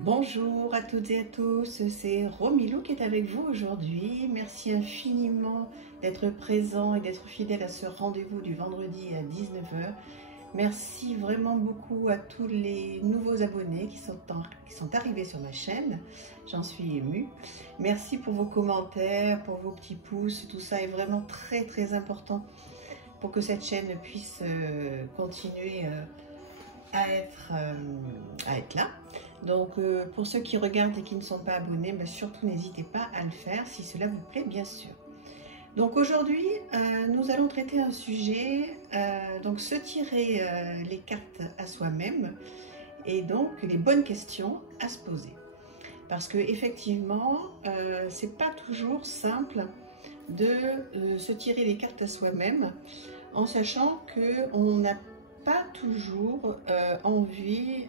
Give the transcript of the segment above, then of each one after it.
Bonjour à toutes et à tous, c'est Romilou qui est avec vous aujourd'hui. Merci infiniment d'être présent et d'être fidèle à ce rendez-vous du vendredi à 19 h. Merci vraiment beaucoup à tous les nouveaux abonnés qui sont arrivés sur ma chaîne. J'en suis émue. Merci pour vos commentaires, pour vos petits pouces. Tout ça est vraiment très important pour que cette chaîne puisse continuer à être là. Donc pour ceux qui regardent et qui ne sont pas abonnés, surtout n'hésitez pas à le faire si cela vous plaît bien sûr. Donc aujourd'hui nous allons traiter un sujet, donc se tirer les cartes à soi-même et donc les bonnes questions à se poser. Parce que effectivement c'est pas toujours simple de se tirer les cartes à soi-même en sachant qu'on n'a pas toujours envie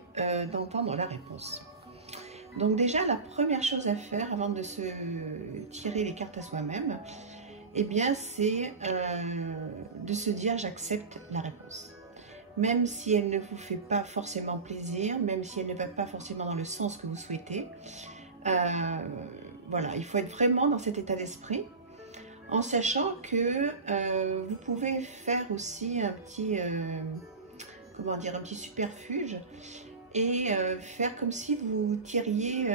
d'entendre la réponse. Donc déjà, la première chose à faire avant de se tirer les cartes à soi-même, eh bien, c'est de se dire j'accepte la réponse. Même si elle ne vous fait pas forcément plaisir, même si elle ne va pas forcément dans le sens que vous souhaitez. Voilà, il faut être vraiment dans cet état d'esprit, en sachant que vous pouvez faire aussi un petit... comment dire, un petit superfuge et faire comme si vous tiriez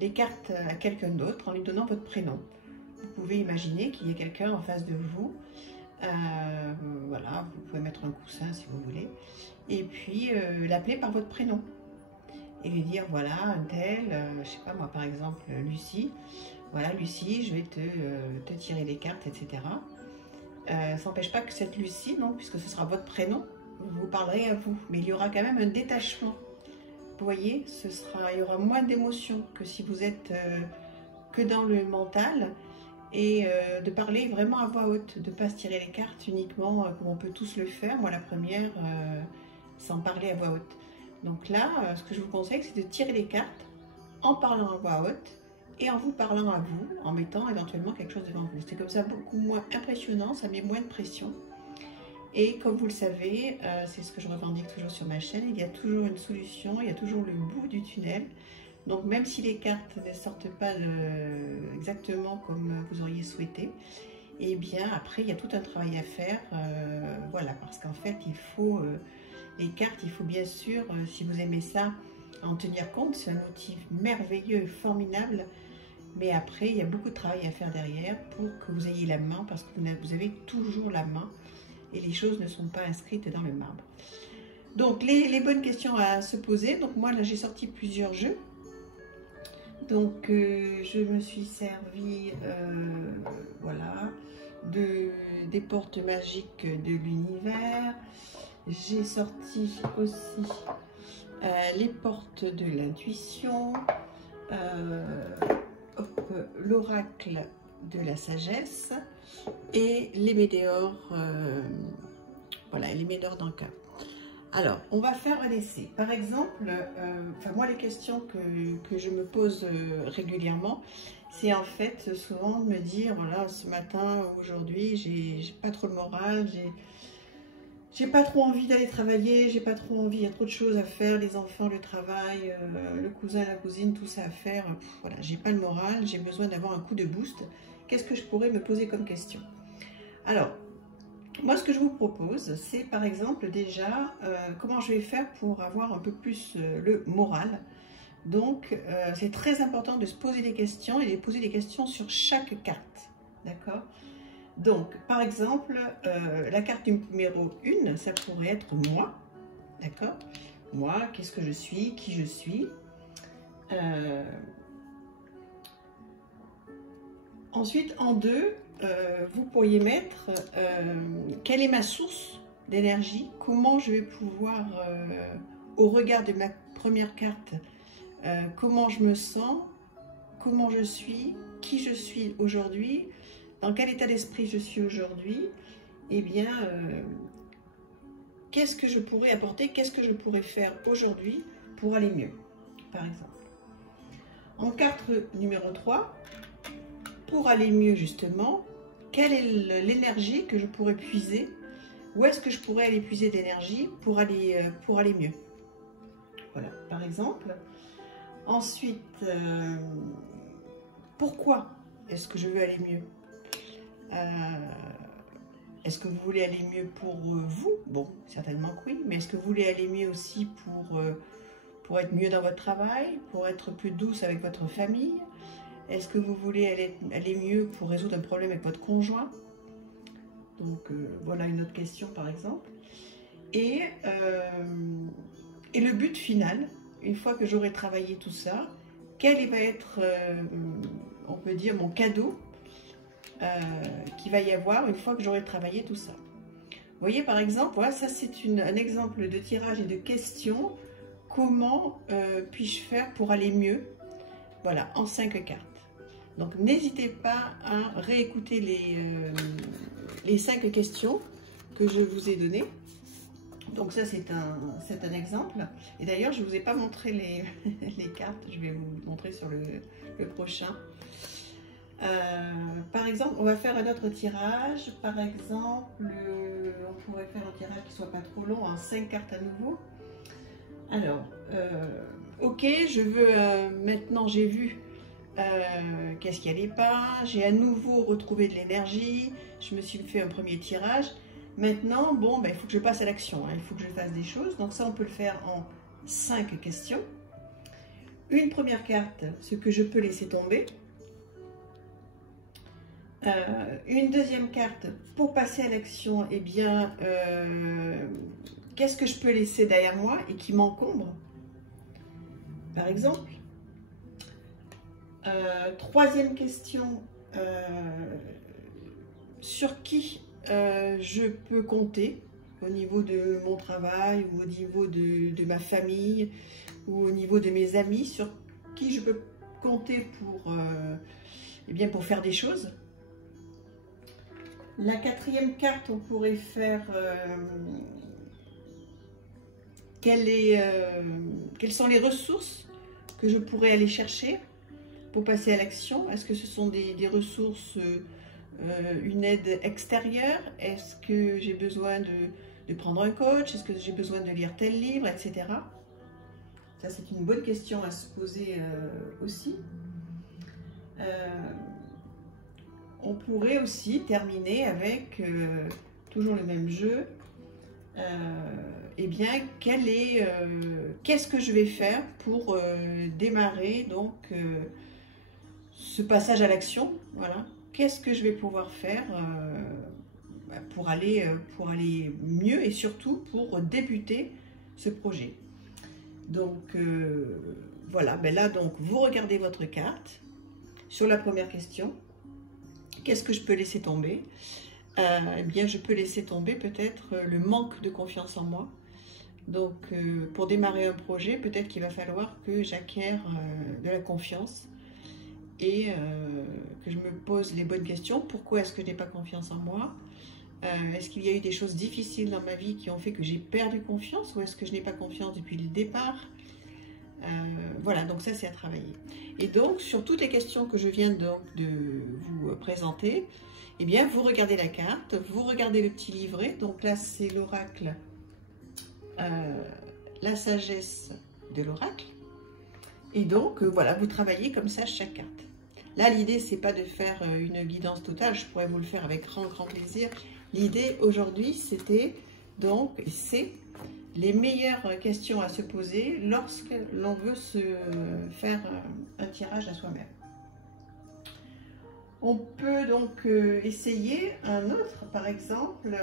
les cartes à quelqu'un d'autre en lui donnant votre prénom. Vous pouvez imaginer qu'il y ait quelqu'un en face de vous. Voilà, vous pouvez mettre un coussin si vous voulez. Et puis l'appeler par votre prénom. Et lui dire voilà, un tel, je sais pas moi par exemple, Lucie. Voilà Lucie, je vais te tirer les cartes, etc. Ça n'empêche pas que cette Lucie, non, puisque ce sera votre prénom, vous parlerez à vous, mais il y aura quand même un détachement. Vous voyez, il y aura moins d'émotions que si vous êtes que dans le mental et de parler vraiment à voix haute, de ne pas se tirer les cartes uniquement comme on peut tous le faire, moi la première, sans parler à voix haute. Donc là, ce que je vous conseille, c'est de tirer les cartes en parlant à voix haute, et en vous parlant à vous, en mettant éventuellement quelque chose devant vous. C'est comme ça beaucoup moins impressionnant, ça met moins de pression. Et comme vous le savez, c'est ce que je revendique toujours sur ma chaîne, il y a toujours une solution, il y a toujours le bout du tunnel. Donc même si les cartes ne sortent pas exactement comme vous auriez souhaité, et bien après il y a tout un travail à faire, voilà, parce qu'en fait il faut, les cartes, il faut bien sûr, si vous aimez ça, en tenir compte, c'est un outil merveilleux, formidable, mais après il y a beaucoup de travail à faire derrière pour que vous ayez la main, parce que vous avez toujours la main et les choses ne sont pas inscrites dans le marbre. Donc les bonnes questions à se poser. Donc moi là j'ai sorti plusieurs jeux, donc je me suis servi voilà, des portes magiques de l'univers. J'ai sorti aussi les portes de l'intuition, l'oracle de la sagesse et les météores, voilà, les météores d'Anka. Alors, on va faire un essai. Par exemple, moi, les questions que je me pose régulièrement, c'est en fait souvent de me dire, voilà, ce matin, aujourd'hui, j'ai pas trop le moral, j'ai pas trop envie d'aller travailler, j'ai pas trop envie, il y a trop de choses à faire, les enfants, le travail, le cousin, la cousine, tout ça à faire. Voilà, j'ai pas le moral, j'ai besoin d'avoir un coup de boost. Qu'est-ce que je pourrais me poser comme question? Alors, moi ce que je vous propose, c'est par exemple déjà comment je vais faire pour avoir un peu plus le moral. Donc, c'est très important de se poser des questions et de poser des questions sur chaque carte. D'accord? Donc, par exemple, la carte numéro 1, ça pourrait être moi, d'accord? Moi, qu'est-ce que je suis, qui je suis. Ensuite, en 2, vous pourriez mettre quelle est ma source d'énergie, comment je vais pouvoir, au regard de ma première carte, comment je me sens, comment je suis, qui je suis aujourd'hui, dans quel état d'esprit je suis aujourd'hui, eh bien, qu'est-ce que je pourrais apporter, qu'est-ce que je pourrais faire aujourd'hui pour aller mieux, par exemple. En carte numéro 3, pour aller mieux justement, quelle est l'énergie que je pourrais puiser, où est-ce que je pourrais aller puiser de l'énergie pour aller mieux. Voilà, par exemple. Ensuite, pourquoi est-ce que je veux aller mieux? Est-ce que vous voulez aller mieux pour vous? Bon, certainement que oui, mais est-ce que vous voulez aller mieux aussi pour être mieux dans votre travail, pour être plus douce avec votre famille? Est-ce que vous voulez aller mieux pour résoudre un problème avec votre conjoint? Donc, voilà une autre question, par exemple. Et le but final, une fois que j'aurai travaillé tout ça, quel va être, on peut dire, mon cadeau qu'il va y avoir une fois que j'aurai travaillé tout ça. Vous voyez, par exemple, voilà, ça c'est un exemple de tirage et de questions. Comment puis-je faire pour aller mieux? Voilà, en 5 cartes. Donc, n'hésitez pas à réécouter les 5 questions que je vous ai données. Donc ça, c'est un exemple. Et d'ailleurs, je ne vous ai pas montré les cartes. Je vais vous montrer sur le prochain. Par exemple, on va faire un autre tirage. Par exemple, on pourrait faire un tirage qui ne soit pas trop long, en 5 cartes à nouveau. Alors, ok, je veux, maintenant j'ai vu qu'est-ce qui n'allait pas. J'ai à nouveau retrouvé de l'énergie. Je me suis fait un premier tirage. Maintenant, bon, ben, il faut que je passe à l'action, hein. Il faut que je fasse des choses. Donc ça, on peut le faire en 5 questions. Une première carte, ce que je peux laisser tomber. Une deuxième carte, pour passer à l'action, eh bien, qu'est-ce que je peux laisser derrière moi et qui m'encombre, par exemple. Troisième question, sur qui je peux compter au niveau de mon travail ou au niveau de ma famille ou au niveau de mes amis, sur qui je peux compter eh bien, pour faire des choses. La quatrième carte, on pourrait faire quelles sont les ressources que je pourrais aller chercher pour passer à l'action. Est-ce que ce sont des ressources, une aide extérieure? Est-ce que j'ai besoin de prendre un coach? Est-ce que j'ai besoin de lire tel livre, etc. Ça, c'est une bonne question à se poser aussi. On pourrait aussi terminer avec toujours le même jeu. Eh bien, qu'est-ce que je vais faire pour démarrer donc ce passage à l'action? Voilà. Qu'est-ce que je vais pouvoir faire pour aller mieux et surtout pour débuter ce projet? Donc voilà. Ben là, donc vous regardez votre carte sur la première question. Qu'est-ce que je peux laisser tomber? Eh bien, je peux laisser tomber peut-être le manque de confiance en moi. Donc, pour démarrer un projet, peut-être qu'il va falloir que j'acquière de la confiance et que je me pose les bonnes questions. Pourquoi est-ce que je n'ai pas confiance en moi? Est-ce qu'il y a eu des choses difficiles dans ma vie qui ont fait que j'ai perdu confiance, ou est-ce que je n'ai pas confiance depuis le départ? Voilà, donc ça c'est à travailler. Et donc sur toutes les questions que je viens donc de vous présenter, eh bien vous regardez la carte, vous regardez le petit livret. Donc là c'est l'oracle, la sagesse de l'oracle. Et donc voilà, vous travaillez comme ça chaque carte. Là l'idée c'est pas de faire une guidance totale, je pourrais vous le faire avec grand plaisir. L'idée aujourd'hui c'était donc, c'est les meilleures questions à se poser lorsque l'on veut se faire un tirage à soi-même. On peut donc essayer un autre, par exemple,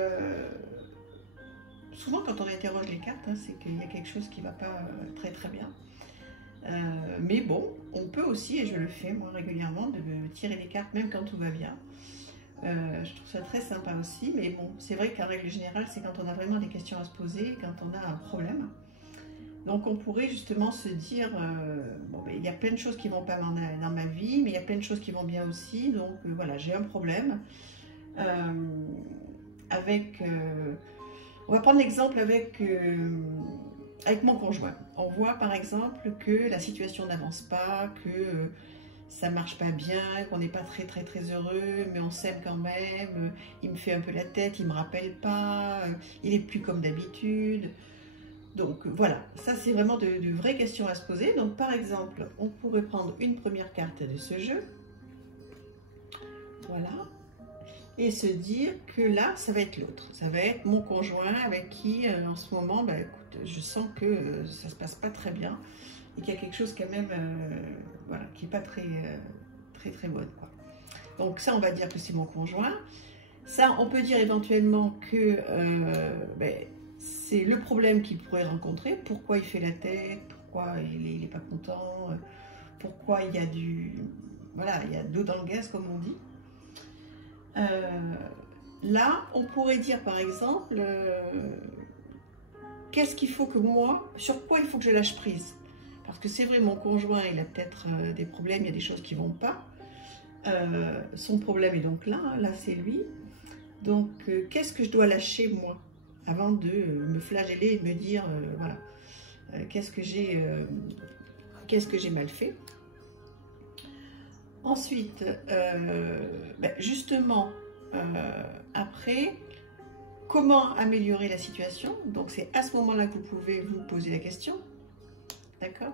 souvent quand on interroge les cartes, hein, c'est qu'il y a quelque chose qui ne va pas très bien. Mais bon, on peut aussi, et je le fais moi régulièrement, de tirer les cartes même quand tout va bien. Je trouve ça très sympa aussi, mais bon, c'est vrai qu'en règle générale, c'est quand on a vraiment des questions à se poser, quand on a un problème. Donc on pourrait justement se dire, bon, ben, il y a plein de choses qui vont pas dans ma vie, mais il y a plein de choses qui vont bien aussi, donc voilà, j'ai un problème. On va prendre l'exemple avec mon conjoint. On voit par exemple que la situation n'avance pas, que ça marche pas bien, qu'on n'est pas très heureux, mais on s'aime quand même, il me fait un peu la tête, il me rappelle pas, il est plus comme d'habitude. Donc voilà, ça c'est vraiment de vraies questions à se poser. Donc par exemple, on pourrait prendre une première carte de ce jeu. Voilà. Et se dire que là, ça va être l'autre. Ça va être mon conjoint avec qui, en ce moment, bah, écoute, je sens que ça se passe pas très bien. Et qu'il y a quelque chose quand même, voilà, qui n'est pas très bonne, quoi. Donc ça, on va dire que c'est mon conjoint. Ça, on peut dire éventuellement que ben, c'est le problème qu'il pourrait rencontrer. Pourquoi il fait la tête, pourquoi il n'est pas content, pourquoi il y a voilà, il y a de l'eau dans le gaz, comme on dit. Là, on pourrait dire par exemple, qu'est-ce qu'il faut que moi, sur quoi il faut que je lâche prise? Parce que c'est vrai, mon conjoint, il a peut-être des problèmes, il y a des choses qui ne vont pas. Son problème est donc là, hein, là c'est lui. Donc, qu'est-ce que je dois lâcher moi avant de me flageller et de me dire, voilà, qu'est-ce que j'ai mal fait. Ensuite, ben justement, après, comment améliorer la situation? Donc, c'est à ce moment-là que vous pouvez vous poser la question. D'accord?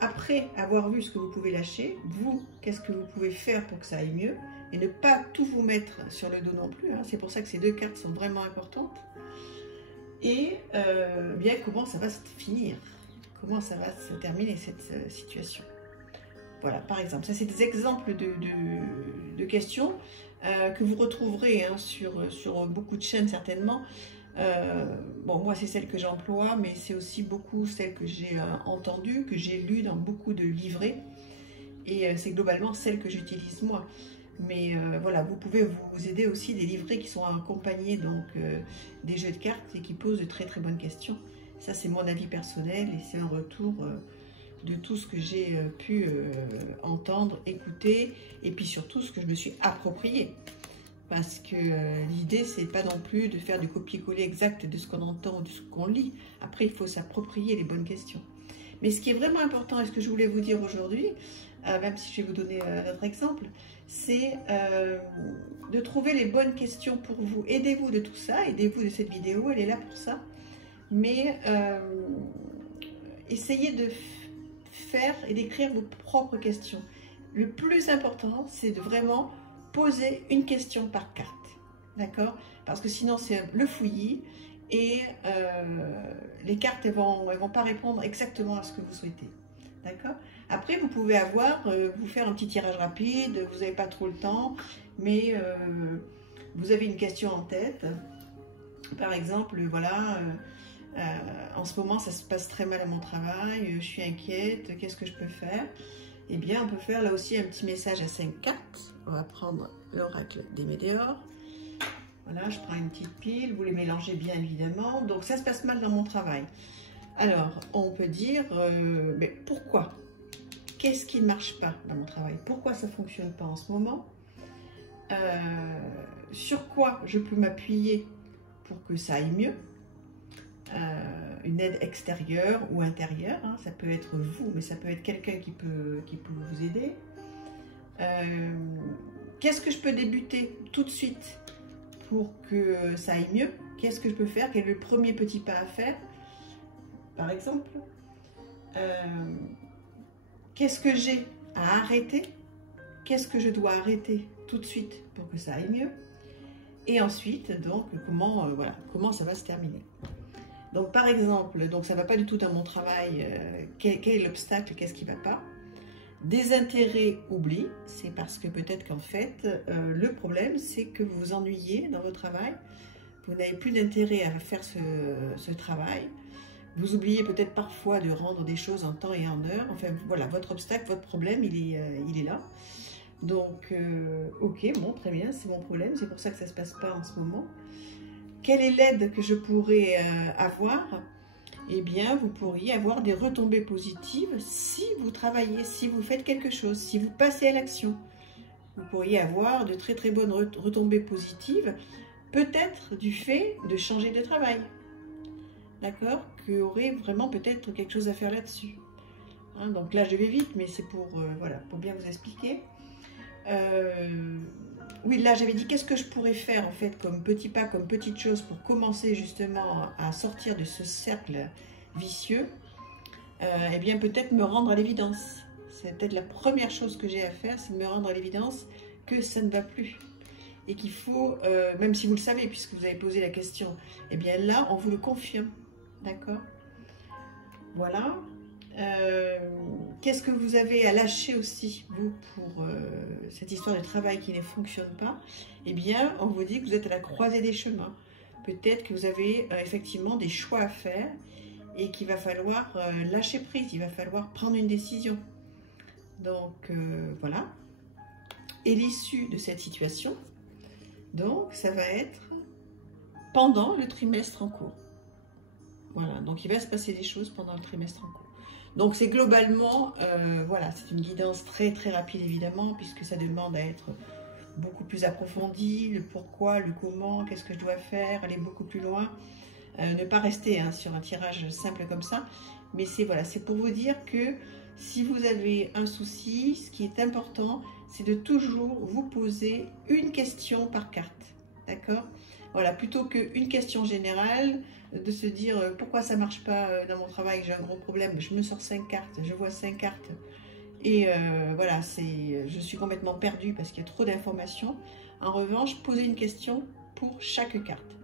Après avoir vu ce que vous pouvez lâcher, vous, qu'est-ce que vous pouvez faire pour que ça aille mieux? Et ne pas tout vous mettre sur le dos non plus. Hein. C'est pour ça que ces deux cartes sont vraiment importantes. Et bien comment ça va se finir? Comment ça va se terminer cette situation? Voilà, par exemple, ça c'est des exemples de questions que vous retrouverez hein, sur beaucoup de chaînes certainement. Bon, moi c'est celle que j'emploie, mais c'est aussi beaucoup celle que j'ai entendue, que j'ai lue dans beaucoup de livrets. Et c'est globalement celle que j'utilise moi. Mais voilà, vous pouvez vous aider aussi des livrets qui sont accompagnés donc des jeux de cartes et qui posent de très bonnes questions. Ça c'est mon avis personnel et c'est un retour de tout ce que j'ai pu entendre, écouter et puis surtout ce que je me suis approprié. Parce que l'idée, c'est pas non plus de faire du copier-coller exact de ce qu'on entend ou de ce qu'on lit. Après, il faut s'approprier les bonnes questions. Mais ce qui est vraiment important, et ce que je voulais vous dire aujourd'hui, même si je vais vous donner un autre exemple, c'est de trouver les bonnes questions pour vous. Aidez-vous de tout ça, aidez-vous de cette vidéo, elle est là pour ça. Mais essayez de faire et d'écrire vos propres questions. Le plus important, c'est de vraiment poser une question par carte, d'accord? Parce que sinon c'est le fouillis et les cartes elles vont pas répondre exactement à ce que vous souhaitez, d'accord? Après vous pouvez vous faire un petit tirage rapide, vous n'avez pas trop le temps, mais vous avez une question en tête, par exemple, voilà, en ce moment ça se passe très mal à mon travail, je suis inquiète, qu'est-ce que je peux faire? Eh bien, on peut faire là aussi un petit message à 5 cartes. On va prendre l'oracle des Météores. Voilà, je prends une petite pile, vous les mélangez bien évidemment. Donc, ça se passe mal dans mon travail. Alors, on peut dire, mais pourquoi? Qu'est-ce qui ne marche pas dans mon travail? Pourquoi ça ne fonctionne pas en ce moment? Sur quoi je peux m'appuyer pour que ça aille mieux? Une aide extérieure ou intérieure, hein, ça peut être vous, mais ça peut être quelqu'un qui peut vous aider. Qu'est-ce que je peux débuter tout de suite pour que ça aille mieux? Qu'est-ce que je peux faire? Quel est le premier petit pas à faire, par exemple? Qu'est-ce que j'ai à arrêter? Qu'est-ce que je dois arrêter tout de suite pour que ça aille mieux? Et ensuite, donc, voilà, comment ça va se terminer? Donc, par exemple, donc ça ne va pas du tout dans mon travail, quel est l'obstacle, qu'est-ce qui ne va pas? Désintérêt, oubli, c'est parce que peut-être qu'en fait, le problème, c'est que vous vous ennuyez dans votre travail, vous n'avez plus d'intérêt à faire ce travail, vous oubliez peut-être parfois de rendre des choses en temps et en heure, enfin voilà, votre obstacle, votre problème, il est là. Donc, ok, bon, très bien, c'est mon problème, c'est pour ça que ça ne se passe pas en ce moment. Quelle est l'aide que je pourrais avoir? Eh bien, vous pourriez avoir des retombées positives si vous travaillez, si vous faites quelque chose, si vous passez à l'action. Vous pourriez avoir de très bonnes retombées positives, peut-être du fait de changer de travail. D'accord? Qu'il y aurait vraiment peut-être quelque chose à faire là-dessus. Hein, donc là, je vais vite, mais c'est pour, voilà, pour bien vous expliquer. Oui, là j'avais dit qu'est-ce que je pourrais faire en fait comme petit pas, comme petite chose pour commencer justement à sortir de ce cercle vicieux, eh bien peut-être me rendre à l'évidence. C'est peut-être la première chose que j'ai à faire, c'est de me rendre à l'évidence que ça ne va plus. Et qu'il faut, même si vous le savez, puisque vous avez posé la question, eh bien là, on vous le confirme. D'accord? Voilà. Qu'est-ce que vous avez à lâcher aussi, vous, pour cette histoire de travail qui ne fonctionne pas? Eh bien, on vous dit que vous êtes à la croisée des chemins. Peut-être que vous avez effectivement des choix à faire et qu'il va falloir lâcher prise, il va falloir prendre une décision. Donc, voilà. Et l'issue de cette situation, donc, ça va être pendant le trimestre en cours. Voilà, donc il va se passer des choses pendant le trimestre en cours. Donc c'est globalement, voilà, c'est une guidance très très rapide évidemment, puisque ça demande à être beaucoup plus approfondi, le pourquoi, le comment, qu'est-ce que je dois faire, aller beaucoup plus loin. Ne pas rester sur un tirage simple comme ça, mais c'est voilà, c'est pour vous dire que si vous avez un souci, ce qui est important, c'est de toujours vous poser une question par carte, d'accord? Voilà, plutôt qu'une question générale, de se dire pourquoi ça ne marche pas dans mon travail, j'ai un gros problème, je me sors 5 cartes, je vois 5 cartes, et voilà, je suis complètement perdue parce qu'il y a trop d'informations. En revanche, posez une question pour chaque carte.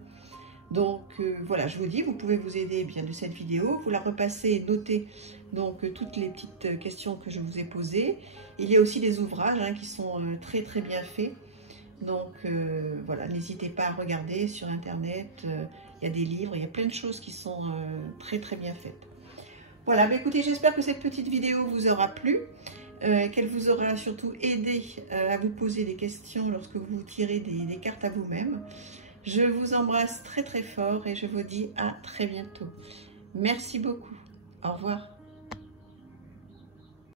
Donc voilà, je vous dis, vous pouvez vous aider bien de cette vidéo, vous la repassez et notez donc toutes les petites questions que je vous ai posées. Il y a aussi des ouvrages qui sont très très bien faits. Donc voilà, n'hésitez pas à regarder sur internet, il y a des livres, il y a plein de choses qui sont très très bien faites. Voilà, bah écoutez, j'espère que cette petite vidéo vous aura plu, qu'elle vous aura surtout aidé à vous poser des questions lorsque vous tirez des cartes à vous-même. Je vous embrasse très très fort et je vous dis à très bientôt. Merci beaucoup. Au revoir.